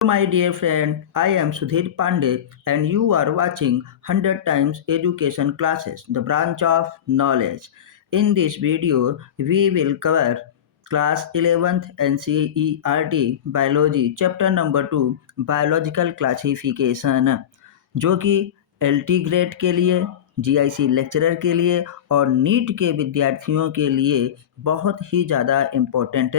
My dear friend, I am Sudhir Pandey and you are watching 100 times education classes, the branch of knowledge. In this video, we will cover class 11th NCERT biology chapter number 2 biological classification जो कि LT grade के लिए GIC lecturer के लिए और NEET के विद्यार्थियों के लिए बहुत ही ज़्यादा इम्पोर्टेंट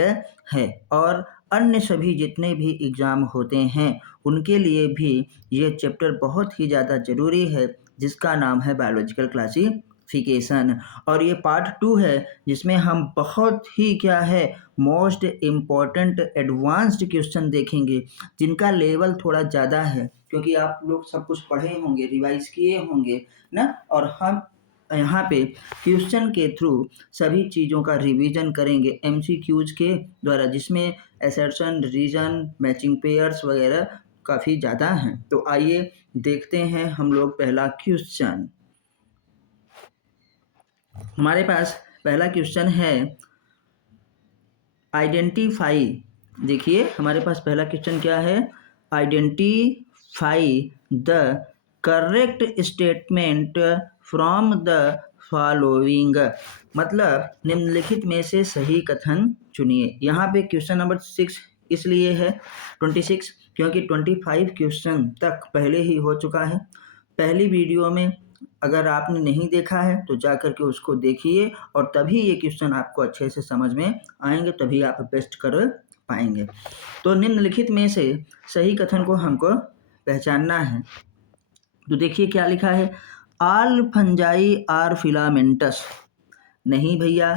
है और अन्य सभी जितने भी एग्ज़ाम होते हैं उनके लिए भी ये चैप्टर बहुत ही ज़्यादा ज़रूरी है जिसका नाम है बायोलॉजिकल क्लासिफिकेशन। और ये पार्ट 2 है जिसमें हम बहुत ही क्या है मोस्ट इम्पॉर्टेंट एडवांस्ड क्वेश्चन देखेंगे जिनका लेवल थोड़ा ज़्यादा है क्योंकि आप लोग सब कुछ पढ़े होंगे रिवाइज किए होंगे ना। और हम यहाँ पे क्वेश्चन के थ्रू सभी चीज़ों का रिवीजन करेंगे MCQs के द्वारा जिसमें असर्शन रीजन मैचिंग पेयर्स वगैरह काफ़ी ज़्यादा हैं। तो आइए देखते हैं हम लोग पहला क्वेश्चन। हमारे पास पहला क्वेश्चन है आइडेंटिफाई। देखिए हमारे पास पहला क्वेश्चन क्या है, identify the correct statement from the following, मतलब निम्नलिखित में से सही कथन चुनिए। यहाँ पे क्वेश्चन नंबर 6 इसलिए है 26 क्योंकि 25 क्वेश्चन तक पहले ही हो चुका है। पहली वीडियो में अगर आपने नहीं देखा है तो जा कर के उसको देखिए और तभी ये क्वेश्चन आपको अच्छे से समझ में आएंगे, तभी आप बेस्ट कर पाएंगे। तो निम्नलिखित में से सही कथन को हमको पहचानना है। तो देखिए क्या लिखा है, ऑल फंजाई आर फिलामेंटस। नहीं भैया,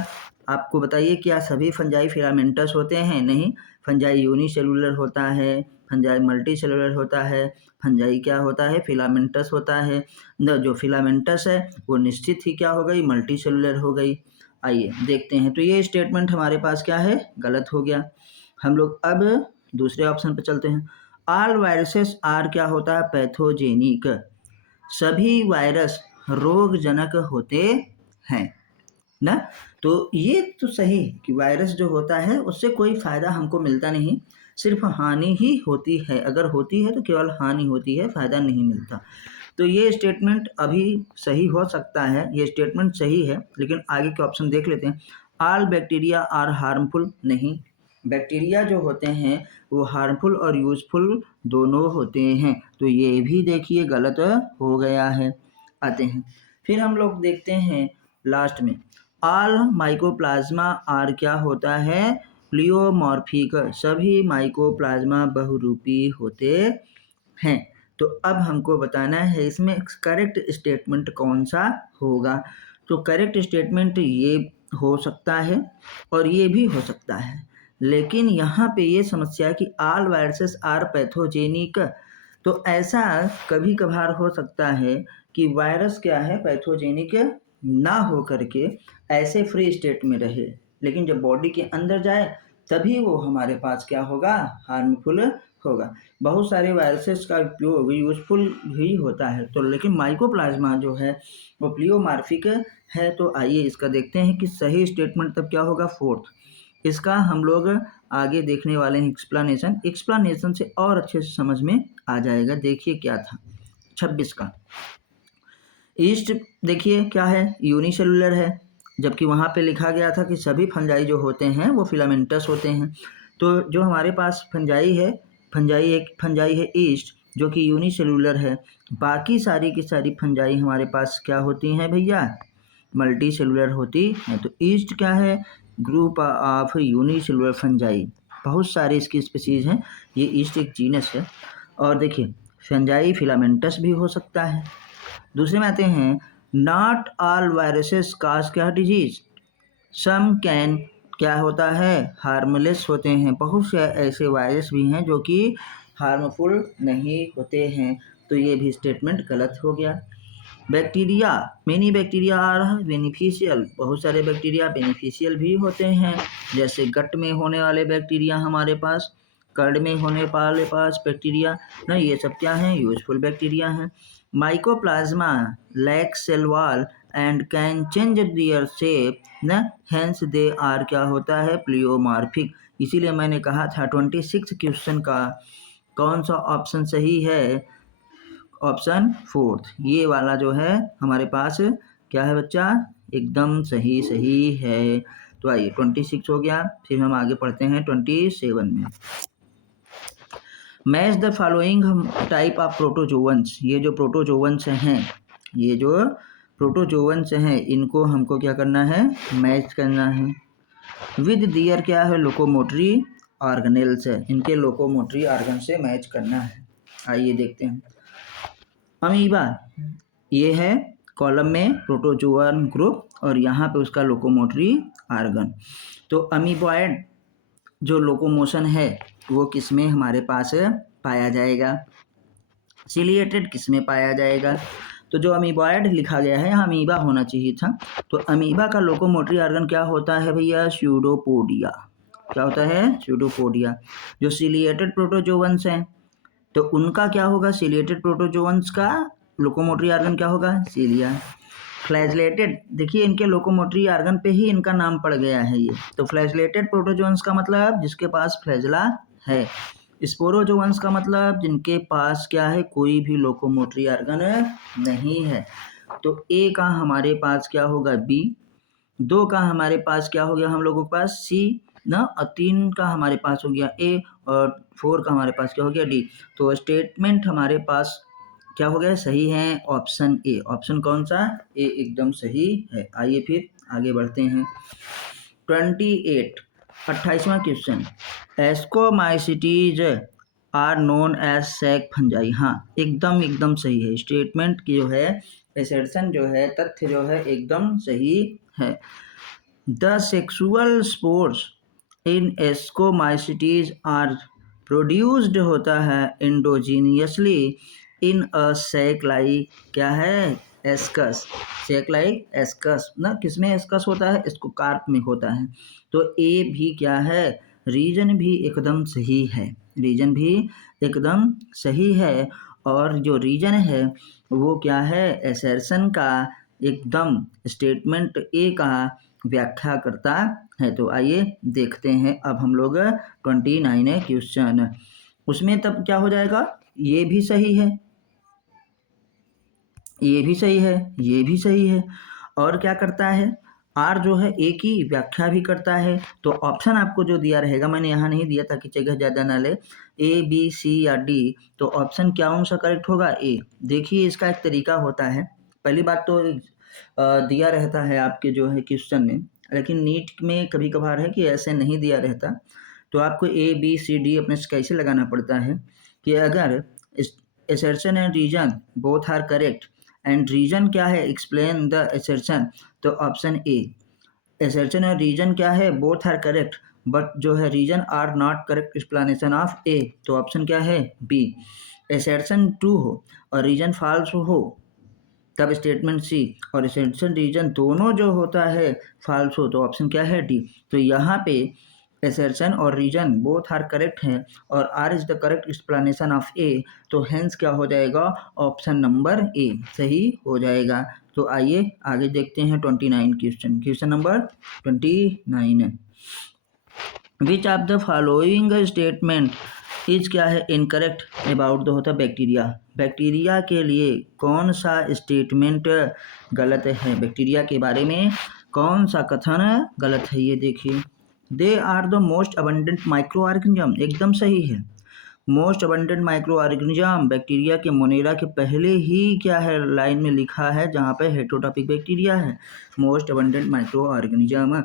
आपको बताइए क्या सभी फंजाई फिलामेंटस होते हैं? नहीं, फंजाई यूनिसेलुलर होता है, फंजाई मल्टी सेलुलर होता है, फंजाई क्या होता है फिलामेंटस होता है। जो फिलामेंटस है वो निश्चित ही क्या हो गई मल्टी सेलुलर हो गई। आइए देखते हैं। तो ये स्टेटमेंट हमारे पास क्या है गलत हो गया। हम लोग अब दूसरे ऑप्शन पर चलते हैं। ऑल वायरसेस आर क्या होता है पैथोजेनिक, सभी वायरस रोगजनक होते हैं ना। तो ये तो सही कि वायरस जो होता है उससे कोई फ़ायदा हमको मिलता नहीं, सिर्फ हानि ही होती है। अगर होती है तो केवल हानि होती है, फ़ायदा नहीं मिलता। तो ये स्टेटमेंट अभी सही हो सकता है, ये स्टेटमेंट सही है, लेकिन आगे के ऑप्शन देख लेते हैं। ऑल बैक्टीरिया आर हार्मफुल, नहीं, बैक्टीरिया जो होते हैं वो हार्मफुल और यूजफुल दोनों होते हैं। तो ये भी देखिए गलत हो गया है। आते हैं फिर हम लोग देखते हैं लास्ट में, ऑल माइकोप्लाज्मा आर क्या होता है प्लियोमॉर्फिक, सभी माइकोप्लाज्मा बहुरूपी होते हैं। तो अब हमको बताना है इसमें करेक्ट स्टेटमेंट कौन सा होगा। तो करेक्ट स्टेटमेंट ये हो सकता है और ये भी हो सकता है, लेकिन यहाँ पे ये समस्या है कि ऑल वायरसेस आर पैथोजेनिक। तो ऐसा कभी कभार हो सकता है कि वायरस क्या है पैथोजेनिक ना हो करके ऐसे फ्री स्टेट में रहे, लेकिन जब बॉडी के अंदर जाए तभी वो हमारे पास क्या होगा हार्मफुल होगा। बहुत सारे वायरसेस का उपयोग यूजफुल भी होता है, तो लेकिन माइकोप्लाज्मा जो है वो प्लियोमार्फिक है। तो आइए इसका देखते हैं कि सही स्टेटमेंट तब क्या होगा फोर्थ। इसका हम लोग आगे देखने वाले हैं एक्सप्लेनेशन से और अच्छे से समझ में आ जाएगा। देखिए क्या था 26 का ईस्ट, देखिए क्या है यूनिसेलुलर है, जबकि वहाँ पे लिखा गया था कि सभी फंजाई जो होते हैं वो फिलामेंटस होते हैं। तो जो हमारे पास फंजाई है, फंजाई है ईस्ट जो कि यूनिसेलुलर है। बाकी सारी की सारी फंजाई हमारे पास क्या होती हैं भैया मल्टी सेलुलर होती हैं। तो ईस्ट क्या है ग्रुप ऑफ यूनिसेलुलर फंजाई, बहुत सारी इसकी स्पीसीज हैं, ये ईस्ट एक जीनस है। और देखिए फंजाई फिलामेंटस भी हो सकता है। दूसरे में आते हैं, नॉट ऑल वायरसेस काज क्या डिजीज, सम कैन क्या होता है हार्मलेस होते हैं। बहुत से ऐसे वायरस भी हैं जो कि हार्मफुल नहीं होते हैं। तो ये भी स्टेटमेंट गलत हो गया। Bacteria, many bacteria are beneficial, बहुत सारे बैक्टीरिया बेनिफिशियल भी होते हैं, जैसे गट में होने वाले बैक्टीरिया हमारे पास, कर्ड में होने वाले पास बैक्टीरिया ना, ये सब क्या हैं यूजफुल बैक्टीरिया हैं। Mycoplasma lack cell wall and can change their shape न, हेंस दे आर क्या होता है प्लियोमार्फिक। इसीलिए मैंने कहा था 26 क्वेश्चन का कौन सा ऑप्शन सही है? ऑप्शन फोर्थ, ये वाला जो है हमारे पास क्या है बच्चा? एकदम सही सही है। तो आइए 26 हो गया, फिर हम आगे पढ़ते हैं 27 में। Match the following type of protozoans. ये जो प्रोटोजोवंस हैं, ये जो प्रोटोजोवंस हैं, इनको हमको क्या करना है? मैच करना है विद दियर क्या है? लोकोमोटरी ऑर्गेनेल्स है, इनके लोकोमोटरी ऑर्गन से मैच करना है। आइए देखते हैं। अमीबा, ये है कॉलम में प्रोटोजोअन ग्रुप और यहाँ पे उसका लोकोमोटरी ऑर्गन। तो अमीबॉयड जो लोकोमोशन है वो किस में हमारे पास पाया जाएगा? सिलिएटेड किस में पाया जाएगा? तो जो अमीबॉयड लिखा गया है यहाँ अमीबा होना चाहिए था। तो अमीबा का लोकोमोटरी ऑर्गन क्या होता है भैया? स्यूडोपोडिया। क्या होता है? स्यूडोपोडिया। जो सिलिएटेड प्रोटोजोवंस हैं तो उनका क्या होगा? सिलिएटेड प्रोटोजोवंस का लोकोमोटरी ऑर्गन क्या होगा? सिलिया। फ्लैजलेटेड, देखिए इनके लोकोमोटरी ऑर्गन पे ही इनका नाम पड़ गया है ये। तो फ्लैजलेटेड प्रोटोजोवंस का मतलब जिसके पास फ्लैजला है। स्पोरोजोवंस का मतलब जिनके पास क्या है? कोई भी लोकोमोटरी ऑर्गन नहीं है। तो ए का हमारे पास क्या होगा? बी। 2 का हमारे पास क्या हो गया हम लोगों के पास? सी ना, और 3 का हमारे पास हो गया ए, और 4 का हमारे पास क्या हो गया? डी। तो स्टेटमेंट हमारे पास क्या हो गया? सही है ऑप्शन ए। ऑप्शन कौन सा? ए एकदम सही है। आइए फिर आगे बढ़ते हैं। 28वां question, ascomycetes are known as sac fungi. हाँ एकदम सही है। स्टेटमेंट की जो है, एसर्शन जो है, तथ्य जो है एकदम सही है। The sexual spores in ascomycetes are produced होता है इंडोजीनियसली इन अ सैक लाइक क्या है? एस्कस। सैक लाइक एस्कस ना, किसमें एस्कस होता है? इसको कार्प में होता है। तो ए भी क्या है? रीजन भी एकदम सही है। रीजन भी एकदम सही है। और जो रीजन है वो क्या है? एसर्शन का एकदम स्टेटमेंट ए का व्याख्या करता है। तो आइए देखते हैं अब हम लोग 29 क्वेश्चन। उसमें तब क्या हो जाएगा? ये भी सही है, ये भी सही है, ये भी सही है। और क्या करता है? आर जो है ए की व्याख्या भी करता है। तो ऑप्शन आपको जो दिया रहेगा, मैंने यहाँ नहीं दिया ताकि जगह ज़्यादा ना ले, ए बी सी या डी, तो ऑप्शन क्या कौन सा करेक्ट होगा? ए। देखिए इसका एक तरीका होता है। पहली बात तो दिया रहता है आपके जो है क्वेश्चन में, लेकिन नीट में कभी कभार है कि ऐसे नहीं दिया रहता। तो आपको ए बी सी डी अपने से कैसे लगाना पड़ता है कि अगर assertion and reason both are correct, and reason क्या है? एक्सप्लेन द assertion, तो ऑप्शन ए। assertion और रीजन क्या है? बोथ आर करेक्ट, बट जो है reason are not correct explanation of A, तो ऑप्शन क्या है? बी। assertion ट्रू हो और रीजन फॉल्स हो तब स्टेटमेंट सी, और assertion रीजन दोनों जो होता है फॉल्स हो तो ऑप्शन क्या है? डी। तो यहाँ पे assertion और रीजन बोथ आर करेक्ट हैं और R is the correct explanation of A, तो हेंस क्या हो जाएगा? ऑप्शन नंबर ए सही हो जाएगा। तो आइए आगे देखते हैं 29 question. Question number 29, which of the following statement is क्या है? इनकरेक्ट अबाउट द होता बैक्टीरिया। बैक्टीरिया के लिए कौन सा स्टेटमेंट गलत है? बैक्टीरिया के बारे में कौन सा कथन गलत है? ये देखिए, they are the most abundant microorganism, एकदम सही है। Most abundant microorganism, bacteria के मोनेरा के पहले ही क्या है लाइन में लिखा है जहाँ पे हेटेरोटॉपिक बैक्टीरिया है। मोस्ट अबंडेंट माइक्रो ऑर्गेनिज्म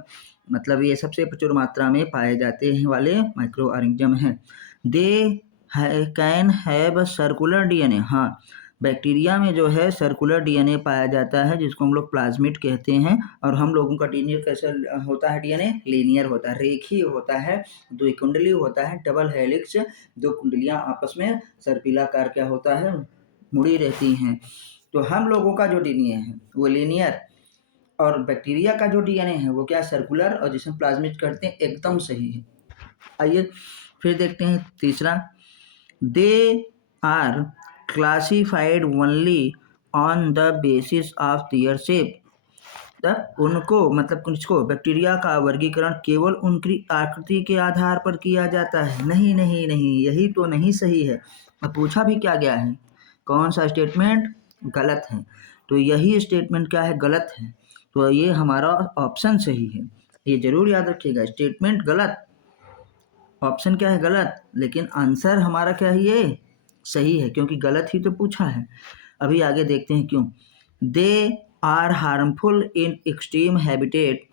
मतलब ये सबसे प्रचुर मात्रा में पाए जाते हैं वाले माइक्रो ऑर्गेनिज्म हैं। They can have circular DNA. हाँ बैक्टीरिया में जो है सर्कुलर डीएनए पाया जाता है जिसको हम लोग प्लाज्मिड कहते हैं। और हम लोगों का डीएनए कैसा होता है? डीएनए लीनियर होता है, रेखीय होता है, द्विकुंडली होता है, डबल हेलिक्स, दो कुंडलियां आपस में सर्पिलाकार क्या होता है? मुड़ी रहती हैं। तो हम लोगों का जो डीएनए है वो लीनियर, और बैक्टीरिया का जो डीएनए है वो क्या? सर्कुलर, और जिसमें प्लाज्मिड करते हैं, एकदम सही है। आइए फिर देखते हैं तीसरा, they are classified only on the basis of their shape. तब उनको मतलब किसको, बैक्टीरिया का वर्गीकरण केवल उनकी आकृति के आधार पर किया जाता है। नहीं नहीं नहीं, यही तो नहीं सही है। अब पूछा भी क्या गया है, कौन सा स्टेटमेंट गलत है, तो यही स्टेटमेंट क्या है, गलत है। तो ये हमारा ऑप्शन सही है, ये जरूर याद रखिएगा। स्टेटमेंट गलत, ऑप्शन क्या है गलत, लेकिन आंसर हमारा क्या है, ये सही है, क्योंकि गलत ही तो पूछा है। अभी आगे देखते हैं क्यों। They are harmful in extreme habitat,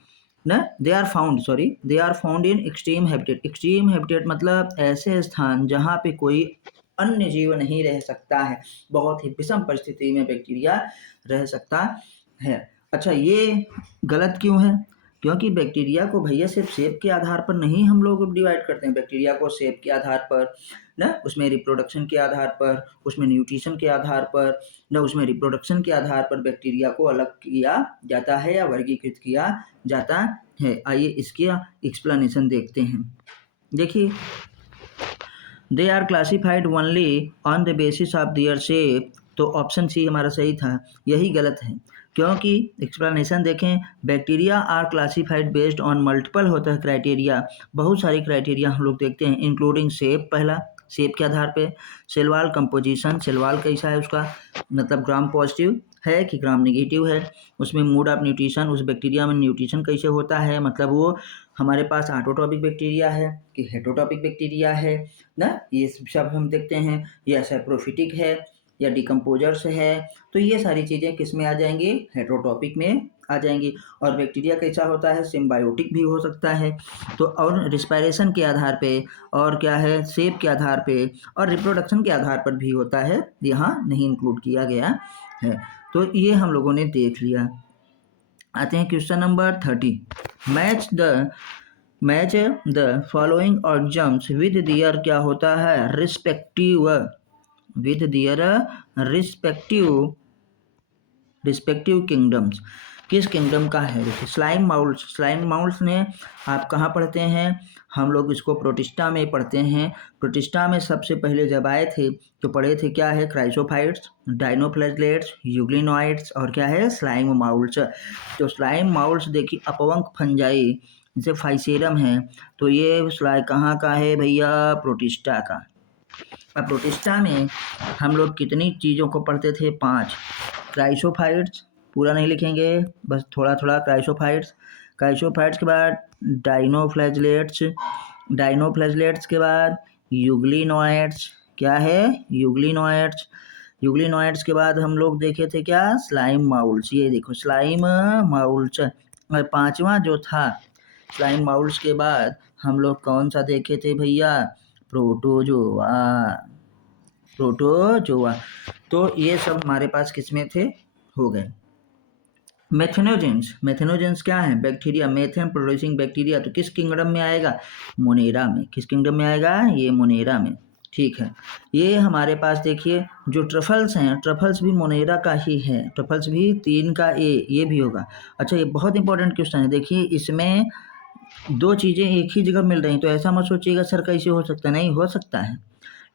न they are found, sorry, they are found in extreme habitat. Extreme habitat मतलब ऐसे स्थान जहाँ पे कोई अन्य जीव नहीं रह सकता है, बहुत ही विषम परिस्थिति में बैक्टीरिया रह सकता है। अच्छा, ये गलत क्यों है, क्योंकि बैक्टीरिया को भैया सिर्फ शेप के आधार पर नहीं हम लोग डिवाइड करते हैं। बैक्टीरिया को शेप के आधार पर, न उसमें रिप्रोडक्शन के आधार पर, उसमें न्यूट्रिशन के आधार पर, न उसमें रिप्रोडक्शन के आधार पर बैक्टीरिया को अलग किया जाता है या वर्गीकृत किया जाता है। आइए इसकी एक्सप्लेनेशन देखते हैं। देखिए, they are classified only on the basis of their shape, तो ऑप्शन सी हमारा सही था, यही गलत है। क्योंकि एक्सप्लेनेशन देखें, bacteria are classified based on multiple होता है क्राइटेरिया, बहुत सारी क्राइटेरिया हम लोग देखते हैं, इंक्लूडिंग शेप, पहला शेप के आधार पे, cell wall composition, cell wall कैसा है उसका, मतलब ग्राम पॉजिटिव है कि ग्राम नेगेटिव है, उसमें मोड ऑफ न्यूट्रिशन, उस बैक्टीरिया में न्यूट्रिशन कैसे होता है, मतलब वो हमारे पास ऑटोट्रॉपिक बैक्टीरिया है कि हेटरोट्रॉपिक बैक्टीरिया है ना, ये सब हम देखते हैं, या सैप्रोफिटिक है या डिकम्पोजर्स है, तो ये सारी चीज़ें किस में आ जाएंगी, हेटरोटॉपिक में आ जाएंगी। और बैक्टीरिया कैसा होता है, सिम्बायोटिक भी हो सकता है। तो और रिस्पायरेशन के आधार पे, और क्या है, शेप के आधार पे, और रिप्रोडक्शन के आधार पर भी होता है, यहाँ नहीं इंक्लूड किया गया है। तो ये हम लोगों ने देख लिया। आते हैं question number 30। Match the following organs with their, क्या होता है, respective, with their respective kingdoms. किस किंगडम का है, देखिए स्लाइम माउल्स, स्लाइम माउल्स ने आप कहाँ पढ़ते हैं, हम लोग इसको प्रोटिस्टा में पढ़ते हैं। प्रोटिस्टा में सबसे पहले जब आए थे तो पढ़े थे क्या है, क्राइसोफाइट्स, डाइनोफ्लैगेलेट्स, यूग्लिनॉइड्स, और क्या है, स्लाइम माउल्स। तो स्लाइम माउल्स देखिए अपवंक फंजाई जैसे फाइसेरम है, तो ये स्लाइ कहाँ का है भैया, प्रोटिस्टा का। अब प्रोटिस्टा में हम लोग कितनी चीज़ों को पढ़ते थे, 5। क्राइसोफाइट्स, पूरा नहीं लिखेंगे, बस थोड़ा थोड़ा, क्राइसोफाइट्स, क्राइसोफाइट्स के बाद डाइनोफ्लैगेलेट्स, डाइनोफ्लैगेलेट्स के बाद यूग्लिनॉइड्स, क्या है, यूग्लिनॉइड्स, यूग्लिनॉइड्स के बाद हम लोग देखे थे क्या, स्लाइम माउल्स। ये देखो स्लाइम माउल्स। और 5वां जो था स्लाइम माउल्स के बाद हम लोग कौन सा देखे थे भैया, प्रोटोजोआ, प्रोटोजोआ। तो ये सब हमारे पास किसमें थे, हो गए। मेथेनोजेंस, मेथेनोजेंस क्या है, बैक्टीरिया, मेथेन प्रोड्यूसिंग बैक्टीरिया, तो किस किंगडम में आएगा, मोनेरा में। किस किंगडम में आएगा, ये मोनेरा में, ठीक है। ये हमारे पास देखिए जो ट्रफल्स हैं, ट्रफल्स भी मोनेरा का ही है, ट्रफल्स भी 3 का ए, ये भी होगा। अच्छा, ये बहुत इंपॉर्टेंट क्वेश्चन है, देखिए इसमें 2 चीज़ें एक ही जगह मिल रही, तो ऐसा मत सोचिएगा सर कैसे हो सकता है, नहीं हो सकता है।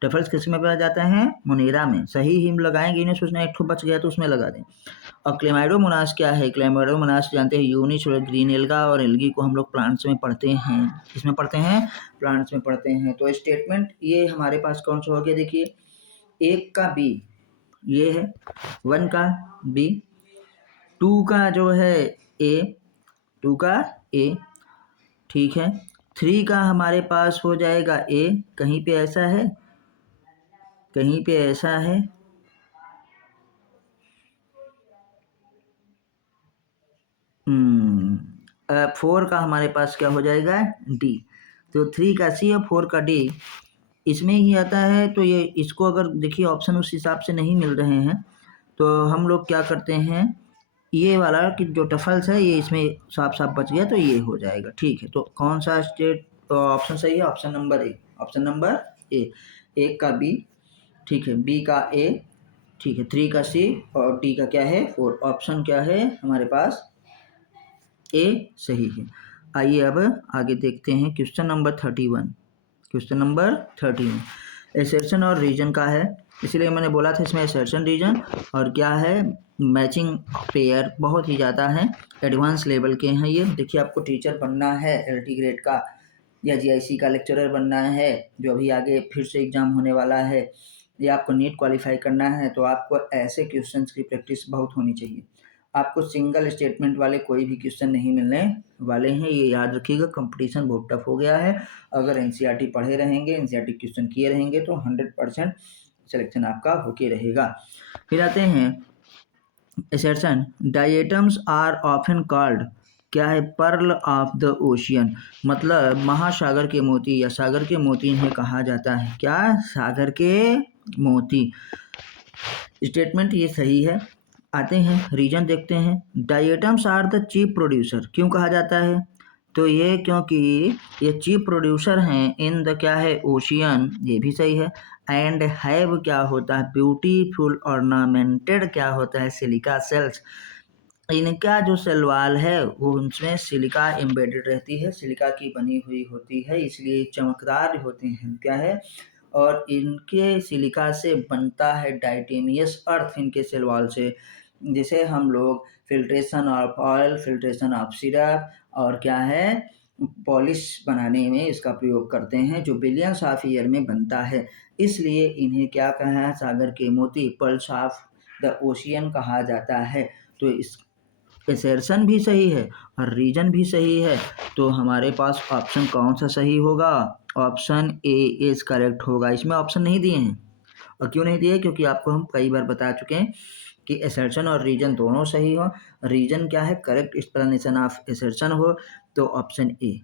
ट्रफल्स किस में पाया जाता है, मोनेरा में, सही ही लगाएंगे, इन्हें सोचना एक ठो बच गया तो उसमें लगा दें। और क्लेमाइडोमोनास क्या है, क्लेमाइडोमोनास जानते हैं, यूनिसेलुलर ग्रीन एल्गा, और एल्गी को हम लोग प्लांट्स में पढ़ते हैं, किसमें पढ़ते हैं, प्लांट्स में पढ़ते हैं। तो स्टेटमेंट ये हमारे पास कौन सा हो गया, देखिए 1 का बी, ये है 1 का बी, 2 का जो है ए, 2 का ए, ठीक है। 3 का हमारे पास हो जाएगा ए, कहीं पे ऐसा है, कहीं पे ऐसा है, 4 का हमारे पास क्या हो जाएगा, डी। तो 3 का सी और 4 का डी इसमें ही आता है। तो ये इसको अगर देखिए ऑप्शन उस हिसाब से नहीं मिल रहे हैं, तो हम लोग क्या करते हैं, ये वाला कि जो टफल्स है ये इसमें साफ साफ बच गया, तो ये हो जाएगा, ठीक है। तो कौन सा स्टेट ऑप्शन सही है, option number A, option number A, 1 का बी, ठीक है, बी का ए, ठीक है, 3 का सी, और डी का क्या है, 4। ऑप्शन क्या है हमारे पास, ए सही है। आइए अब आगे देखते हैं क्वेश्चन नंबर 31। क्वेश्चन नंबर 31 एसेप्शन और रीजन का है। इसलिए मैंने बोला था इसमें असर्शन रीजन और क्या है मैचिंग पेयर बहुत ही ज़्यादा है, एडवांस लेवल के हैं ये। देखिए आपको टीचर बनना है LT ग्रेड का या GIC का लेक्चरर बनना है जो अभी आगे फिर से एग्ज़ाम होने वाला है, या आपको नीट क्वालिफाई करना है, तो आपको ऐसे क्वेश्चंस की प्रैक्टिस बहुत होनी चाहिए। आपको सिंगल स्टेटमेंट वाले कोई भी क्वेश्चन नहीं मिलने वाले हैं, ये याद रखिएगा। कंपटीशन बहुत टफ हो गया है। अगर NCERT पढ़े रहेंगे, NCERT क्वेश्चन किए रहेंगे तो 100% सिलेक्शन आपका होके रहेगा। फिर आते हैं assertion, diatoms are often called, क्या है, पर्ल ऑफ द ओशियन, मतलब महासागर के मोती या सागर के मोती इन्हें कहा जाता है। क्या, सागर के मोती। स्टेटमेंट ये सही है। आते हैं रीजन देखते हैं। Diatoms are the chief producer, क्यों कहा जाता है, तो ये क्योंकि ये चीफ प्रोड्यूसर हैं इन द क्या है ओशियन, ये भी सही है। एंड हैव क्या होता है, ब्यूटीफुल ऑर्नामेंटेड क्या होता है, सिलिका सेल्स, इनका जो सलवाल है वो उनमें सिलिका एम्बेडेड रहती है, सिलिका की बनी हुई होती है, इसलिए चमकदार होते हैं क्या है। और इनके सिलिका से बनता है डाइटेमियस अर्थ, इनके सलवाल से, जिसे हम लोग filtration of oil, filtration of syrup और क्या है पॉलिश बनाने में इसका प्रयोग करते हैं, जो बिलियंस ऑफ ईयर में बनता है। इसलिए इन्हें क्या कहा है, सागर के मोती, पर्ल्स ऑफ द ओशियन कहा जाता है। तो इस असर्शन भी सही है और रीजन भी सही है, तो हमारे पास ऑप्शन कौन सा सही होगा, ऑप्शन ए इज करेक्ट होगा। इसमें ऑप्शन नहीं दिए हैं, और क्यों नहीं दिए, क्योंकि आपको हम कई बार बता चुके हैं कि असर्शन और रीजन दोनों सही हो। रीजन क्या है, करेक्ट एक्सप्लेनेशन ऑफ असर्शन हो, तो ऑप्शन ए।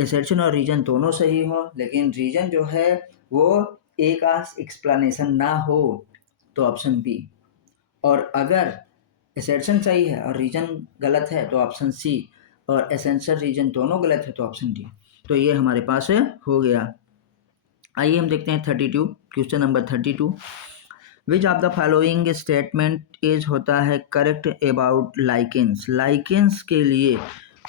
असर्शन और रीजन दोनों सही हो, लेकिन रीजन जो है वो ए का एक्सप्लेनेशन ना हो, तो ऑप्शन बी। और अगर असर्शन सही है और रीजन गलत है तो ऑप्शन सी, और एसेंशियल रीजन दोनों गलत है तो ऑप्शन डी। तो ये हमारे पास हो गया। आइए हम देखते हैं 32, question number 32। Which of the following statement is होता है करेक्ट अबाउट लाइकेंस, लाइकेंस के लिए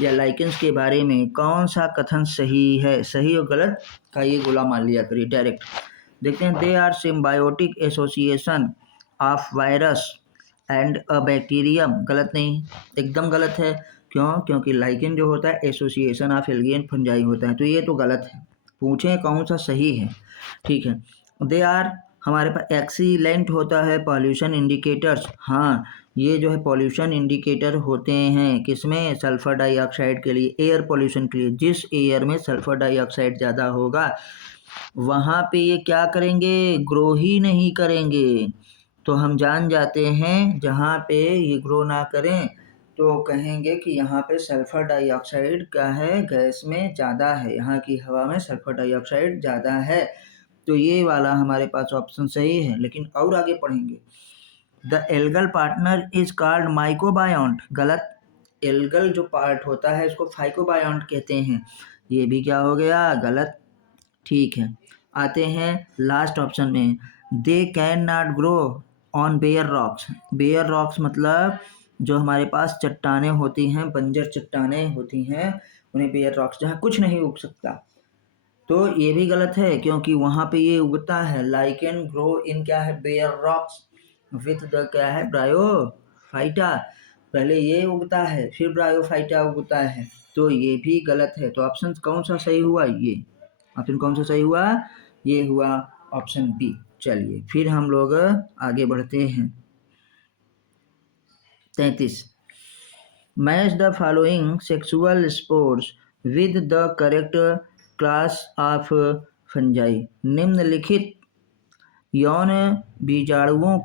या लाइकेंस के बारे में कौन सा कथन सही है, सही और गलत का ये गोला मान लिया करिए डायरेक्ट। देखते हैं, they are symbiotic association of virus and a bacterium, गलत नहीं, एकदम गलत है। क्यों, क्योंकि लाइकेन जो होता है association of algae and fungi होता है, तो ये तो गलत है। पूछें कौन सा सही है, ठीक है। दे आर हमारे पास एक्सीलेंट होता है पॉल्यूशन इंडिकेटर्स, हाँ ये जो है पॉल्यूशन इंडिकेटर होते हैं किसमें, सल्फर डाइऑक्साइड के लिए, एयर पॉल्यूशन के लिए। जिस एयर में सल्फर डाइऑक्साइड ज़्यादा होगा वहाँ पे ये क्या करेंगे, ग्रो ही नहीं करेंगे। तो हम जान जाते हैं जहाँ पे ये ग्रो ना करें तो कहेंगे कि यहाँ पे सल्फर डाइऑक्साइड क्या है, गैस में ज़्यादा है, यहाँ की हवा में सल्फर डाइऑक्साइड ज़्यादा है। तो ये वाला हमारे पास ऑप्शन सही है। लेकिन और आगे पढ़ेंगे, the algal partner is called mycobiont, गलत। एल्गल जो पार्ट होता है इसको फाइकोबायोन्ट कहते हैं, ये भी क्या हो गया, गलत, ठीक है। आते हैं लास्ट ऑप्शन में, they can not grow on bare rocks, bare rocks मतलब जो हमारे पास चट्टानें होती हैं, बंजर चट्टानें होती हैं, उन्हें बेयर रॉक्स, जहाँ कुछ नहीं उग सकता। तो ये भी गलत है क्योंकि वहाँ पे ये उगता है, लाइकेन ग्रो इन क्या है, बेयर रॉक्स विथ द क्या है, ब्रायोफाइटा, पहले ये उगता है फिर ब्रायोफाइटा उगता है, तो ये भी गलत है। तो ऑप्शन कौन सा सही हुआ, ये ऑप्शन कौन सा सही हुआ, ये हुआ ऑप्शन बी। चलिए फिर हम लोग आगे बढ़ते हैं। 33, match the following sexual spores with the correct class of fungi, निम्नलिखित यौन बीजाणुओं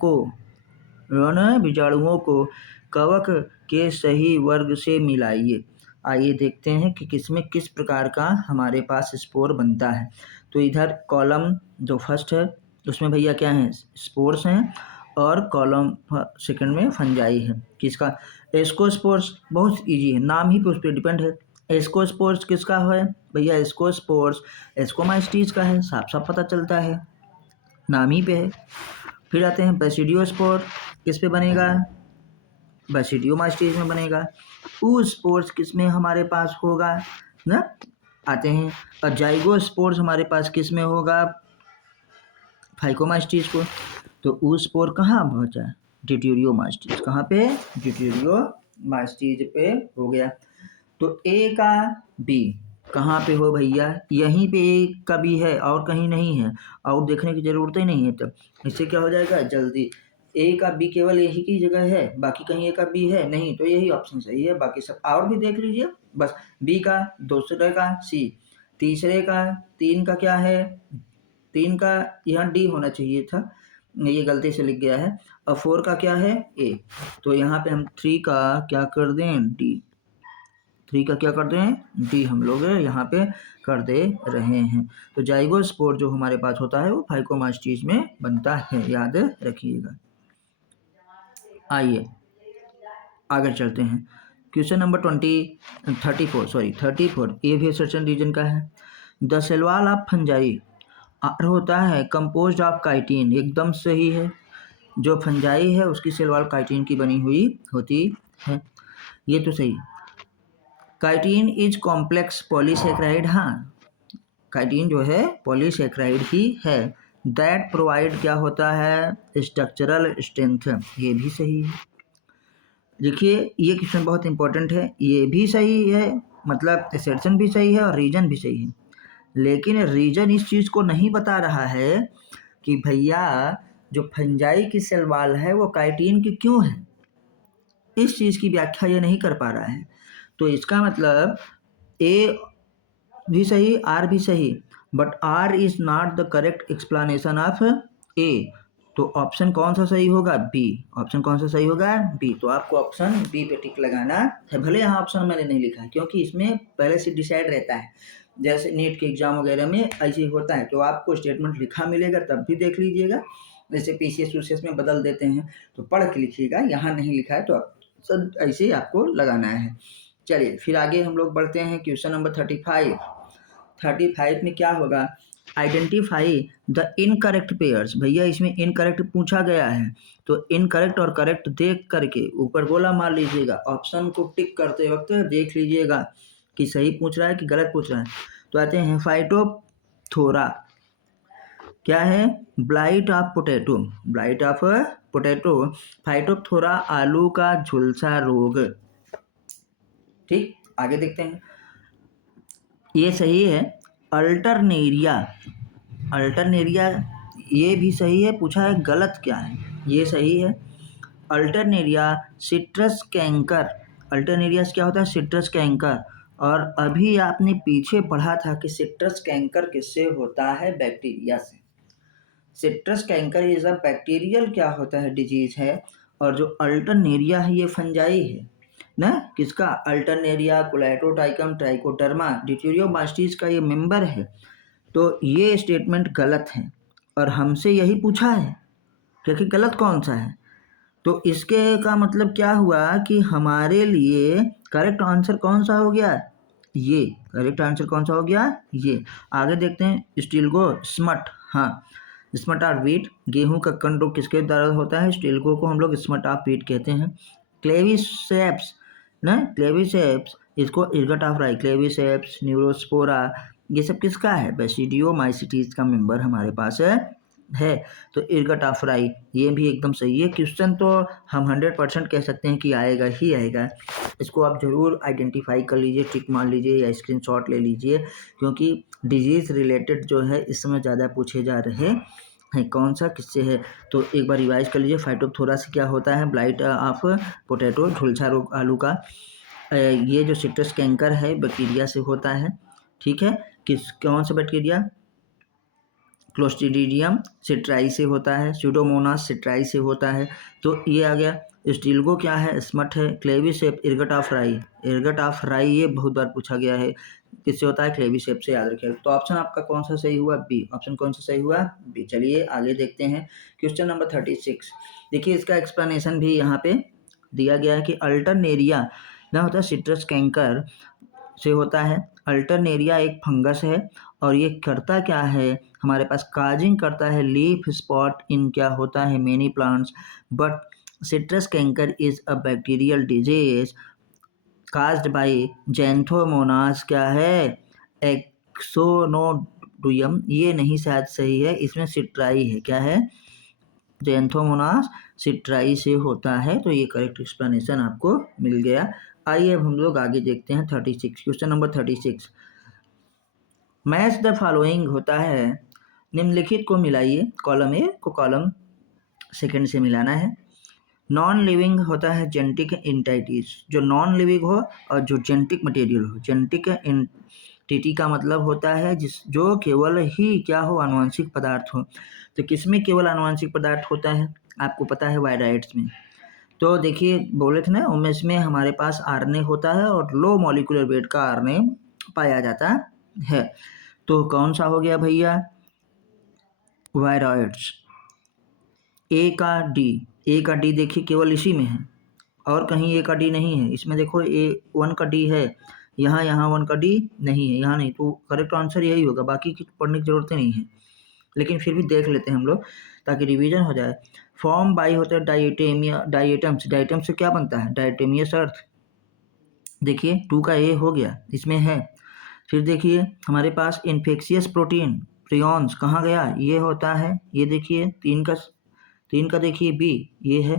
को कवक के सही वर्ग से मिलाइए। आइए देखते हैं कि किसमें किस प्रकार का हमारे पास स्पोर बनता है। तो इधर कॉलम जो फर्स्ट है उसमें भैया क्या है, स्पोर्स हैं, और कॉलम सेकंड में फंजाई है। किसका, एस्कोस्पोर्स, बहुत इजी है, नाम ही उस पर डिपेंड है। एस्कोस्पोर्स किसका है भैया, एस्कोस्पोर्स एस्कोमाइस्टीज का है, साफ साफ पता चलता है, नाम ही पे है। फिर आते हैं बेसिडियोस्पोर, किस पे बनेगा, बेसिडियोमाइस्टीज में बनेगा। स्पोर्स किस में हमारे पास होगा ना, आते हैं और जाइगोस्पोर्स हमारे पास किस में होगा, फाइकोमास्टीज को। तो ऊ स्पोर कहाँ पहुँचा? ड्यूटेरियोमास्टीज। कहाँ पे? ड्यूटेरियोमास्टीज पे हो गया। तो ए का बी कहाँ पे हो भैया? यहीं पे ए का बी है और कहीं नहीं है, और देखने की ज़रूरत ही नहीं है। तब इससे क्या हो जाएगा जल्दी, ए का बी केवल यही की जगह है, बाकी कहीं ए का बी है नहीं, तो यही ऑप्शन सही है। बाकी सब और भी देख लीजिए। बस बी का, दूसरे का सी, तीसरे का, 3 का क्या है? 3 का यहाँ डी होना चाहिए था, ये गलती से लिख गया है। और 4 का क्या है? ए। तो यहाँ पे हम 3 का क्या कर दें? डी। 3 का क्या कर दें? डी हम लोग यहाँ पे कर दे रहे हैं। तो जाइगोस्पोर जो हमारे पास होता है वो फाइकोमास्टीज में बनता है, याद रखिएगा। आइए आगे चलते हैं। क्वेश्चन नंबर 34 ये भी सर्टेन रीजन का है। The cell wall of fungi are होता है कंपोज्ड ऑफ काइटिन, एकदम सही है। जो फंजाई है उसकी सेल वॉल काइटिन की बनी हुई होती है, ये तो सही। काइटिन इज कॉम्प्लेक्स पॉलीसेक्राइड, हाँ काइटिन जो है पॉलीसेक्राइड ही है। दैट प्रोवाइड क्या होता है? स्ट्रक्चरल स्ट्रेंथ, ये भी सही है। देखिए ये क्वेश्चन बहुत इंपॉर्टेंट है, ये भी सही है, मतलब असर्शन भी सही है और रीजन भी सही है। लेकिन रीजन इस चीज़ को नहीं बता रहा है कि भैया जो फंजाई की सेल वॉल है वो काइटिन की क्यों है, इस चीज़ की व्याख्या ये नहीं कर पा रहा है। तो इसका मतलब ए भी सही, आर भी सही, but R is not the correct explanation of A. तो ऑप्शन कौन सा सही होगा? बी। ऑप्शन कौन सा सही होगा? बी। तो आपको ऑप्शन बी पे टिक लगाना है। भले यहाँ ऑप्शन मैंने नहीं लिखा है क्योंकि इसमें पहले से डिसाइड रहता है, जैसे नीट के एग्जाम वगैरह में ऐसे ही होता है। तो आपको स्टेटमेंट लिखा मिलेगा तब भी देख लीजिएगा, जैसे पीसीएस यूसीएस में बदल देते हैं तो पढ़ के लिखिएगा, यहाँ नहीं लिखा है तो आप सब ऐसे ही आपको लगाना है। चलिए फिर आगे हम लोग बढ़ते हैं। क्वेश्चन नंबर 35 में क्या होगा? Identify the incorrect pairs. भैया इसमें इनकरेक्ट पूछा गया है, तो इनकरेक्ट और करेक्ट देख करके ऊपर गोला मार लीजिएगा। ऑप्शन को टिक करते वक्त देख लीजिएगा कि सही पूछ रहा है कि गलत पूछ रहा है। तो आते हैं फाइटोप्थोरा, क्या है? Blight of potato. Blight of potato, Phytophthora आलू का झुलसा रोग। ठीक, आगे देखते हैं। ये सही है। अल्टरनेरिया, अल्टरनेरिया ये भी सही है, पूछा है गलत क्या है, ये सही है। अल्टरनेरिया सिट्रस कैंकर, अल्टरनेरिया क्या होता है? Citrus canker. और अभी आपने पीछे पढ़ा था कि सिट्रस कैंकर किससे होता है? बैक्टीरिया से। Citrus canker is a bacterial क्या होता है? डिजीज है। और जो अल्टरनेरिया है ये फंजाई है ना, किसका? अल्टरनेरिया, कोलेटोटाइकम, ट्राइकोडर्मा, ड्यूटेरियोमास्टीज का ये मेंबर है। तो ये स्टेटमेंट गलत है और हमसे यही पूछा है, क्योंकि गलत कौन सा है? तो इसके का मतलब क्या हुआ कि हमारे लिए करेक्ट आंसर कौन सा हो गया? ये करेक्ट आंसर कौन सा हो गया? ये। आगे देखते हैं। स्टील्गो स्मट, हाँ स्मट ऑफ व्हीट, गेहूं का कंड रोग किसके द्वारा होता है? स्टील्गो को हम लोग स्मट ऑफ व्हीट कहते हैं। क्लेविसेप्स ना, क्लेविसेप्स इसको इर्गट ऑफ राई, क्लेविसेप्स, न्यूरोस्पोरा, ये सब किसका है? बेसिडियोमाइसिटीज का मेंबर हमारे पास है। तो इर्गट ऑफ राई ये भी एकदम सही है। क्वेश्चन तो हम 100% कह सकते हैं कि आएगा ही आएगा। इसको आप जरूर आइडेंटिफाई कर लीजिए, टिक मार लीजिए या स्क्रीनशॉट ले लीजिए, क्योंकि डिजीज़ रिलेटेड जो है इस समय ज़्यादा पूछे जा रहे हैं। कौन सा किससे है? तो एक बार रिवाइज कर लीजिए। फाइटोप्थोरा से क्या होता है? ब्लाइट ऑफ पोटैटो, झुलसा रोग आलू का। ये जो सिट्रस कैंकर है बैक्टीरिया से होता है, ठीक है। कौन सा बैक्टीरिया? क्लोस्ट्रीडियम सिट्राई से होता है। स्यूडोमोनास सिट्राई से होता है। तो ये आ गया। स्टील्गो क्या है? स्मट है। क्लेविसेप इर्गट ऑफ राई, इर्गट ऑफ राई ये बहुत बार पूछा गया है, किससे होता है? क्लेविसेप से, याद रखिएगा। तो ऑप्शन आपका कौन सा सही हुआ? बी। ऑप्शन कौन सा सही हुआ? बी। चलिए आगे देखते हैं। क्वेश्चन नंबर 36, देखिए इसका एक्सप्लेनेशन भी यहाँ पे दिया गया है कि अल्टरनेरिया ना होता है सिट्रस कैंकर से होता है। अल्टरनेरिया एक फंगस है और ये करता क्या है? हमारे पास काजिंग करता है लीफ स्पॉट इन क्या होता है? Many plants. But citrus canker is a bacterial disease caused by Xanthomonas क्या है? एक्सोनो डुयम, ये नहीं शायद सही है, इसमें सिट्राई है। क्या है? ज़ैंथोमोनास सिट्राई से होता है। तो ये करेक्ट एक्सप्लेनेशन आपको मिल गया। आइए अब हम लोग आगे देखते हैं 36, question number 36। Match the following होता है, निम्नलिखित को मिलाइए। कॉलम ए को कॉलम सेकंड से मिलाना है। नॉन लिविंग होता है जेनेटिक एंटिटीज, जो नॉन लिविंग हो और जो जेनेटिक मटेरियल हो। जेनेटिक एंटिटी का मतलब होता है जो केवल ही क्या हो, आनुवंशिक पदार्थ हो। तो किसमें केवल आनुवंशिक पदार्थ होता है? आपको पता है वायराइट्स में। तो देखिए बोले थे ना, उनमें इसमें हमारे पास आरएनए होता है और लो मॉलिक्यूलर वेट का आरएनए पाया जाता है। तो कौन सा हो गया भैया? वायराइट्स। ए का डी देखिए केवल इसी में है, और कहीं ए का डी नहीं है। इसमें देखो A1 का डी है, यहाँ 1 का डी नहीं है, यहाँ नहीं। तो करेक्ट आंसर यही होगा, बाकी की पढ़ने की जरूरत नहीं है, लेकिन फिर भी देख लेते हैं हम लोग ताकि रिवीजन हो जाए। फॉर्म बाई होता है डाइएटम्स। डाइएटम्स से क्या बनता है? डाइटेमियस अर्थ। देखिए 2 का ए हो गया, इसमें है। फिर देखिए हमारे पास इन्फेक्शियस प्रोटीन प्रियॉन्स कहाँ गया? ये होता है, ये देखिए 3 का देखिए बी, ये है।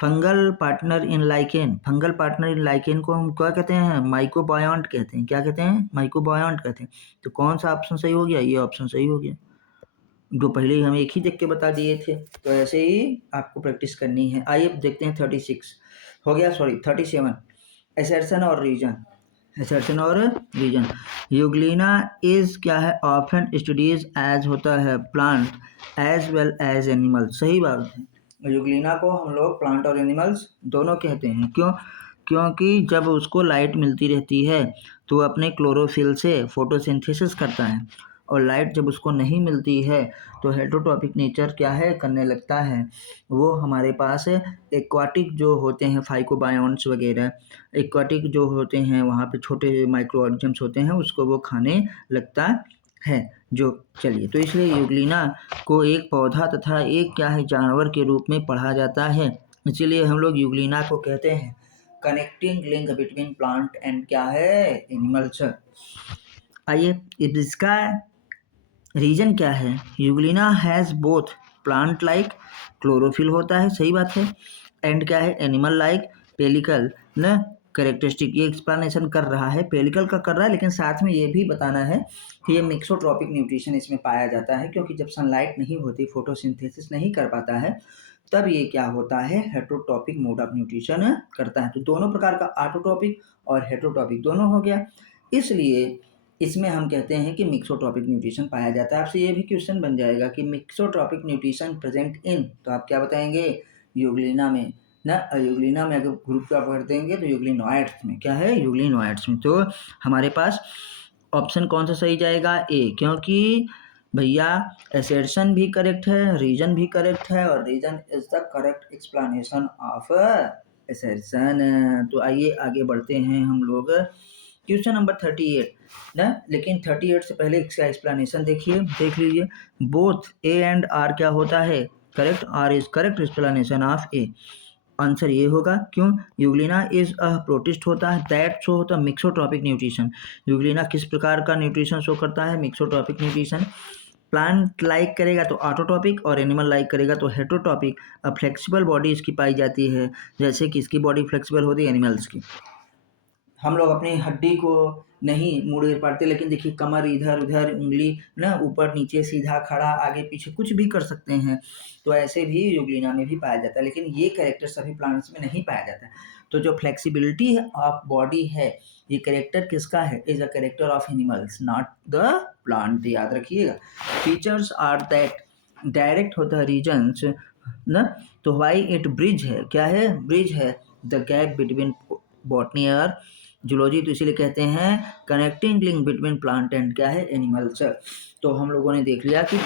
Fungal partner in lichen. Fungal partner in lichen को हम क्या कहते हैं? माइकोबायोंट कहते हैं। क्या कहते हैं? माइकोबायोंट कहते हैं। तो कौन सा ऑप्शन सही हो गया? ये ऑप्शन सही हो गया, जो पहले ही हम एक ही देख के बता दिए थे। तो ऐसे ही आपको प्रैक्टिस करनी है। आइए देखते हैं 36 हो गया, सॉरी 37। एसर्शन और रीजन। एसर्शन और रीजन। यूग्लिना इज क्या है? ऑफन स्टडीज एज होता है plant as well as animal. सही बात है, यूग्लिना को हम लोग प्लांट और एनिमल्स दोनों कहते हैं। क्यों? क्योंकि जब उसको लाइट मिलती रहती है तो अपने क्लोरोफिल से फोटोसिंथेसिस करता है, और लाइट जब उसको नहीं मिलती है तो हेटेरोटॉपिक नेचर क्या है? करने लगता है। वो हमारे पास एक्वाटिक जो होते हैं फाइकोबायोन्स वगैरह, एक्वाटिक जो होते हैं वहाँ पे छोटे माइक्रो ऑर्गेनिजम्स होते हैं, उसको वो खाने लगता है। जो चलिए, तो इसलिए यूग्लिना को एक पौधा तथा एक क्या है? जानवर के रूप में पढ़ा जाता है। इसीलिए हम लोग यूग्लिना को कहते हैं connecting link between plant and क्या है? एनिमल्स। आइए इसका रीजन क्या है? Euglena has both plant like chlorophyll होता है, सही बात है, एंड क्या है? एनिमल लाइक पेलिकल न कैरेक्टरिस्टिक। ये एक्सप्लेनेशन कर रहा है, पेलिकल का कर रहा है, लेकिन साथ में ये भी बताना है कि ये मिक्सोट्रॉपिक न्यूट्रिशन इसमें पाया जाता है, क्योंकि जब सनलाइट नहीं होती, फोटोसिंथेसिस नहीं कर पाता है, तब ये क्या होता है? हेटेरोटॉपिक मोड ऑफ न्यूट्रिशन करता है। तो दोनों प्रकार का ऑटोट्रॉपिक और हेटेरोटॉपिक दोनों हो गया, इसलिए इसमें हम कहते हैं कि मिक्सोट्रॉपिक न्यूट्रिशन पाया जाता है। आपसे ये भी क्वेश्चन बन जाएगा कि मिक्सोट्रॉपिक न्यूट्रिशन प्रेजेंट इन, तो आप क्या बताएंगे? यूग्लिना में ना। यूग्लिना में अगर ग्रुप का पढ़ देंगे तो यूग्लिनोइड्स में। क्या है? यूग्लिनोइड्स में। तो हमारे पास ऑप्शन कौन सा सही जाएगा? ए, क्योंकि भैया एसर्शन भी करेक्ट है, रीजन भी करेक्ट है, और reason is the correct explanation of assertion. तो आइए आगे बढ़ते हैं हम लोग क्वेश्चन नंबर 38 ना। लेकिन 38 से पहले इसका एक्सप्लेनेशन देखिए, देख लीजिए। बोथ ए एंड आर क्या होता है? Correct. R is correct explanation of A. Answer ये होगा। क्यों? यूग्लिना इज अ प्रोटिस्ट होता है, दैट शो होता है मिक्सोट्रॉपिक न्यूट्रिशन। यूग्लिना किस प्रकार का न्यूट्रिशन शो करता है? Mixotrophic nutrition. प्लांट लाइक करेगा तो ऑटोटॉपिक, और एनिमल लाइक करेगा तो हेटेरोटॉपिक। अब फ्लेक्सिबल बॉडी इसकी पाई जाती है, जैसे कि इसकी बॉडी फ्लेक्सिबल होती है एनिमल्स की। हम लोग अपनी हड्डी को नहीं मुड़ पाते, लेकिन देखिए कमर इधर उधर, उंगली ना ऊपर नीचे, सीधा खड़ा, आगे पीछे कुछ भी कर सकते हैं। तो ऐसे भी यूग्लिना में भी पाया जाता है, लेकिन ये कैरेक्टर सभी प्लांट्स में नहीं पाया जाता है। तो जो फ्लेक्सिबिलिटी ऑफ बॉडी है, ये कैरेक्टर किसका है? Is a character of animals, not the plant, याद रखिएगा। फीचर्स आर दैट, डायरेक्ट होता है रीजन्स ना। तो वाई इट ब्रिज है, क्या है? ब्रिज है द गैप बिटवीन बॉटनी और जूलॉजी। तो इसीलिए कहते हैं connecting link between plant and क्या है? एनिमल्स। तो हम लोगों ने देख लिया कि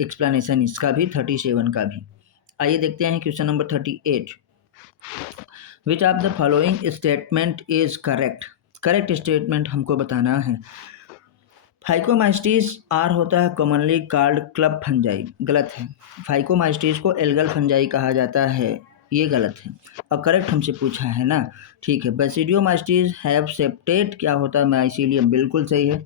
एक्सप्लेनेशन इसका भी, 37 का भी। आइए देखते हैं question number 38। Which of the following statement is correct? Correct statement हमको बताना है। फाइकोमाइस्टीज आर होता है कॉमनली कॉल्ड क्लब फंजाई, गलत है। फाइकोमाइस्टीज को एल्गल फंजाई कहा जाता है, ये गलत है। और करेक्ट हमसे पूछा है ना, ठीक है। बेसिडियोमाइस्टीज हैव सेप्टेट क्या होता है? माइसीलियम, बिल्कुल सही है।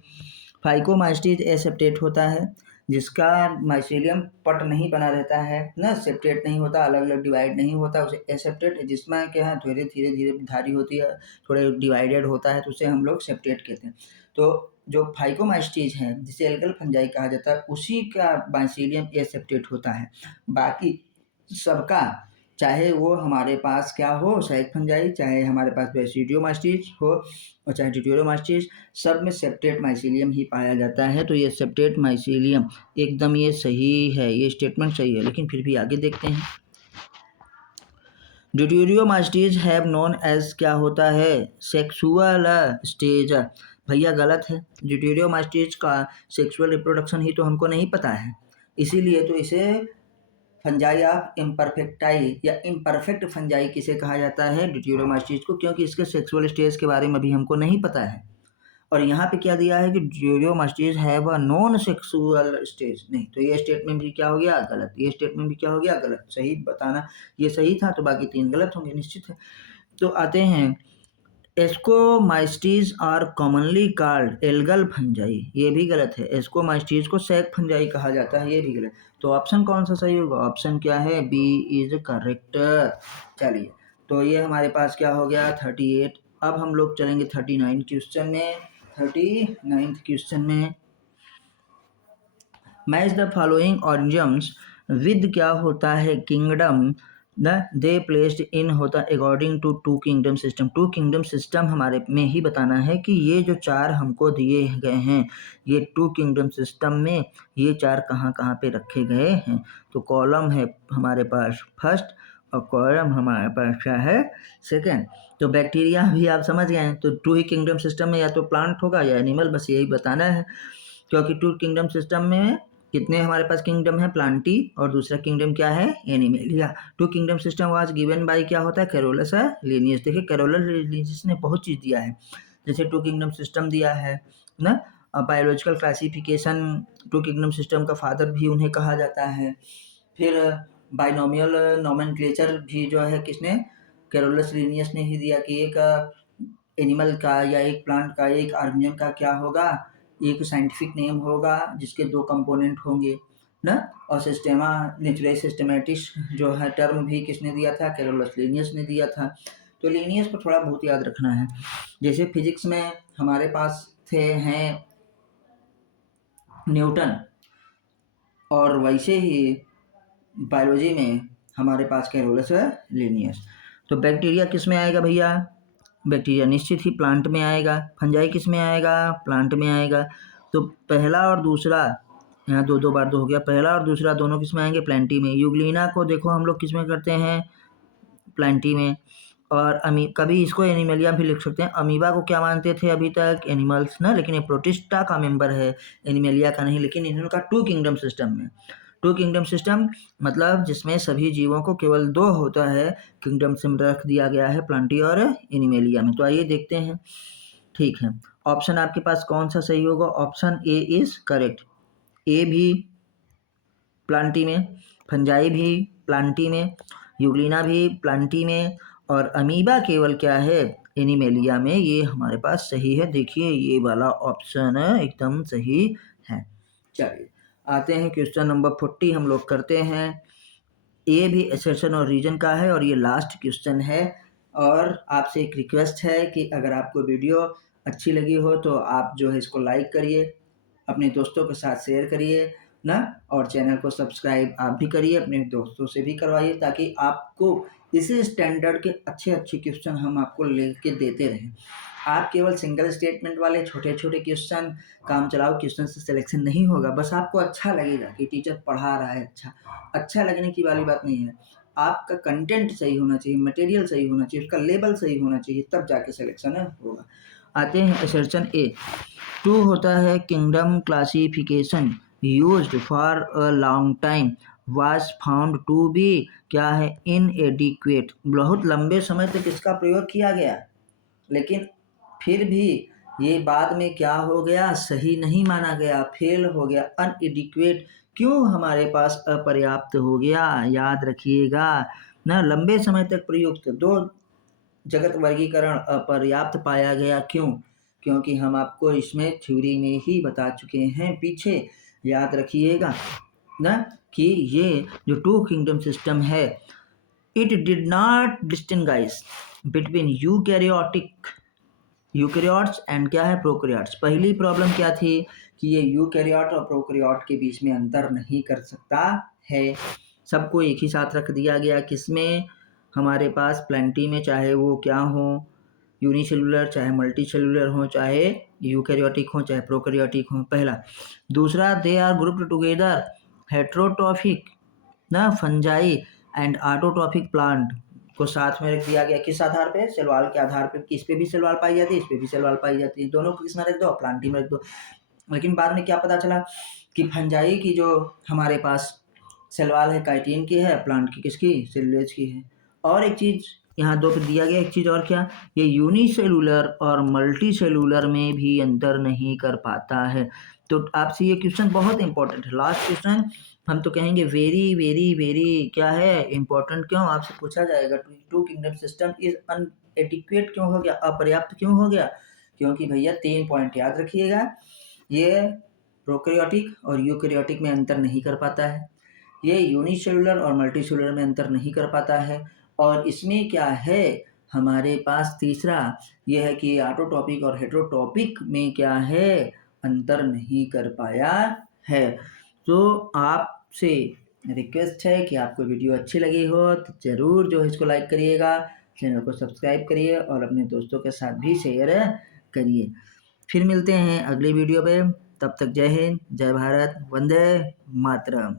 फाइकोमास्टीज एसेप्टेट होता है, जिसका माइसीलियम पट नहीं बना रहता है ना, सेप्टेट नहीं होता, अलग अलग डिवाइड नहीं होता, उसे एसेप्टेट, जिसमें क्या है धीरे धीरे धीरे धारी होती है, थोड़े डिवाइडेड होता है, तो उसे हम लोग सेप्टेट कहते हैं। तो जो फाइकोमास्टीज है जिसे एल्गल फंजाई कहा जाता है, उसी का माइसीलियम एसेप्टेट होता है। बाकी सबका, चाहे वो हमारे पास क्या हो शायद फंजाई, चाहे हमारे पास बेसिडियोमास्टीज हो और चाहे ड्यूटेरोमास्टीज, सब में सेप्टेट माइसीलियम ही पाया जाता है। तो ये सेप्टेट माइसीलियम एकदम ये सही है, ये स्टेटमेंट सही है। लेकिन फिर भी आगे देखते हैं। ड्यूटेरोमास्टीज हैव नोन एज क्या होता है, सेक्सुअल स्टेज। भैया गलत है, ड्यूटेरोमास्टीज का सेक्सुअल रिप्रोडक्शन ही तो हमको नहीं पता है, इसीलिए तो इसे फंजाई ऑफ इम्परफेक्टाई या इम्परफेक्ट फंजाई किसे कहा जाता है, ड्यूटेरोमास्टीज को, क्योंकि इसके सेक्सुअल स्टेज के बारे में अभी हमको नहीं पता है। और यहाँ पे क्या दिया है कि deuteromycetes have a non sexual stage, नहीं, तो ये स्टेटमेंट भी क्या हो गया गलत, ये स्टेटमेंट भी क्या हो गया गलत। सही बताना, ये सही था तो बाकी 3 गलत होंगे निश्चित है। तो आते हैं, ascomycetes are commonly called algal fungi, ये भी गलत है। एस्कोमास्टीज को सैक फंजाई कहा जाता है, ये भी गलत। तो ऑप्शन कौन सा सही होगा, ऑप्शन क्या है, बी इज करेक्ट। चलिए, तो ये हमारे पास क्या हो गया 38। अब हम लोग चलेंगे 39 क्वेश्चन में। 39 क्वेश्चन में, match the following organisms with क्या होता है, kingdom the they placed in होता according to two kingdom system. Two kingdom system हमारे में ही बताना है कि ये जो 4 हमको दिए गए हैं, ये टू किंगडम सिस्टम में ये 4 कहाँ कहाँ पे रखे गए हैं। तो कॉलम है हमारे पास फर्स्ट और कॉलम हमारे पास क्या है सेकेंड। तो बैक्टीरिया भी आप समझ गए हैं, तो टू ही किंगडम सिस्टम में या तो प्लांट होगा या एनिमल, बस यही बताना है। क्योंकि टू किंगडम सिस्टम में कितने हमारे पास किंगडम है, प्लांटी, और दूसरा किंगडम क्या है, Animalia. Two kingdom system was given by क्या होता है, कैरोलस लिनियस। देखिए कैरोलस लिनियस ने बहुत चीज़ दिया है, जैसे टू किंगडम सिस्टम दिया है ना, biological classification, two kingdom system का फादर भी उन्हें कहा जाता है। फिर बाइनोमियल नोमेनक्लेचर भी जो है किसने, कैरोलस लिनियस ने ही दिया कि एक एनिमल का या एक प्लांट का, एक ऑर्गेनिज्म का क्या होगा, एक साइंटिफिक नेम होगा जिसके 2 कंपोनेंट होंगे ना। और सिस्टेमा नेचुरल सिस्टमेटिक्स जो है टर्म भी किसने दिया था, कैरोलस लिनियस ने दिया था। तो लिनियस को थोड़ा बहुत याद रखना है। जैसे फिजिक्स में हमारे पास हैं न्यूटन, और वैसे ही बायोलॉजी में हमारे पास कैरोलस लिनियस। तो बैक्टीरिया किस में आएगा भैया, बैक्टीरिया निश्चित ही प्लांट में आएगा। फंजाई किस में आएगा, प्लांट में आएगा। तो पहला और दूसरा, यहाँ 2 बार 2 हो गया, पहला और दूसरा दोनों किस में आएंगे, प्लांटी में। यूग्लिना को देखो हम लोग किस में करते हैं, प्लांटी में। और कभी इसको एनिमेलिया भी लिख सकते हैं। अमीबा को क्या मानते थे अभी तक, एनिमल्स ना, लेकिन ये प्रोटिस्टा का मेंबर है, एनिमेलिया का नहीं। लेकिन इन्होंने कहा टू किंगडम सिस्टम में। टू किंगडम सिस्टम मतलब जिसमें सभी जीवों को केवल 2 होता है किंगडम से रख दिया गया है, प्लांटी और एनिमेलिया में। तो आइए देखते हैं। ठीक है, ऑप्शन आपके पास कौन सा सही होगा, ऑप्शन ए इज करेक्ट। ए भी प्लांटी में, फंजाई भी प्लांटी में, यूग्लिना भी प्लांटी में, और अमीबा केवल क्या है, एनिमेलिया में। ये हमारे पास सही है। देखिए ये वाला ऑप्शन एकदम सही है। चलिए आते हैं क्वेश्चन नंबर 40 हम लोग करते हैं। ये भी असर्शन और रीजन का है और ये लास्ट क्वेश्चन है। और आपसे एक रिक्वेस्ट है कि अगर आपको वीडियो अच्छी लगी हो तो आप जो है इसको लाइक करिए, अपने दोस्तों के साथ शेयर करिए ना, और चैनल को सब्सक्राइब आप भी करिए, अपने दोस्तों से भी करवाइए, ताकि आपको इसी स्टैंडर्ड के अच्छे अच्छे क्वेश्चन हम आपको लेके देते रहें। आप केवल सिंगल स्टेटमेंट वाले छोटे छोटे क्वेश्चन, काम चलाओ क्वेश्चन से सिलेक्शन नहीं होगा। बस आपको अच्छा लगेगा कि टीचर पढ़ा रहा है, अच्छा लगने की वाली बात नहीं है। आपका कंटेंट सही होना चाहिए, मटेरियल सही होना चाहिए, उसका लेवल सही होना चाहिए, तब जाके सिलेक्शन होगा। आते हैं असर्शन ए। 2 होता है kingdom classification used for a long time was found to be क्या है, इनएडिक्वेट। बहुत लंबे समय तक इसका प्रयोग किया गया, लेकिन फिर भी ये बाद में क्या हो गया, सही नहीं माना गया, फेल हो गया, अनएडिक्वेट। क्यों हमारे पास अपर्याप्त हो गया, याद रखिएगा ना। लंबे समय तक प्रयुक्त 2 जगत वर्गीकरण अपर्याप्त पाया गया। क्यों, क्योंकि हम आपको इसमें थ्योरी में ही बता चुके हैं पीछे, याद रखिएगा ना कि ये जो टू किंगडम सिस्टम है, it did not distinguish between eukaryotes and क्या है प्रोकैरियोट्स। पहली प्रॉब्लम क्या थी कि ये यूकैरियोट और प्रोकैरियोट के बीच में अंतर नहीं कर सकता है, सबको एक ही साथ रख दिया गया। किसमें? हमारे पास प्लेंटी में, चाहे वो क्या हो, यूनिसेलुलर चाहे मल्टीसेलुलर हो, चाहे यूकैरियोटिक हो चाहे प्रोकैरियोटिक हो, पहला। दूसरा, they are grouped together heterotrophic ना फंजाई एंड ऑटोट्रॉफिक प्लांट को साथ में रख दिया गया। किस आधार पे? सेल वॉल के आधार पे। इस पे भी सेल वॉल पाई जाती है, इस पे भी सेल वॉल पाई जाती है, दोनों को किस में रख दो? प्लांटी में रख दो। लेकिन बाद में क्या पता चला कि फंजाई की जो हमारे पास सेल वॉल है काइटिन की है, प्लांट की किसकी? सेलुलोज की है। और एक चीज यहाँ दो पे दिया गया, एक चीज और क्या, ये यूनिसेलुलर और मल्टी सेलुलर में भी अंतर नहीं कर पाता है। तो आपसे ये क्वेश्चन बहुत इंपॉर्टेंट है, लास्ट क्वेश्चन हम तो कहेंगे वेरी वेरी वेरी क्या है इंपॉर्टेंट। क्यों? आपसे पूछा जाएगा टू किंगडम सिस्टम इज अनएडिक्वेट क्यों हो गया, अपर्याप्त क्यों हो गया? क्योंकि भैया 3 पॉइंट याद रखिएगा, ये प्रोकैरियोटिक और यूकैरियोटिक में अंतर नहीं कर पाता है, ये यूनिसेलुलर और मल्टीसेलुलर में अंतर नहीं कर पाता है, और इसमें क्या है हमारे पास तीसरा ये है कि ऑटोटॉपिक और हेटेरोटॉपिक में क्या है अंतर नहीं कर पाया है। तो आपसे रिक्वेस्ट है कि आपको वीडियो अच्छी लगी हो तो ज़रूर जो है इसको लाइक करिएगा, चैनल को सब्सक्राइब करिए और अपने दोस्तों के साथ भी शेयर करिए। फिर मिलते हैं अगली वीडियो पे, तब तक जय हिंद, जय भारत, वंदे मातरम।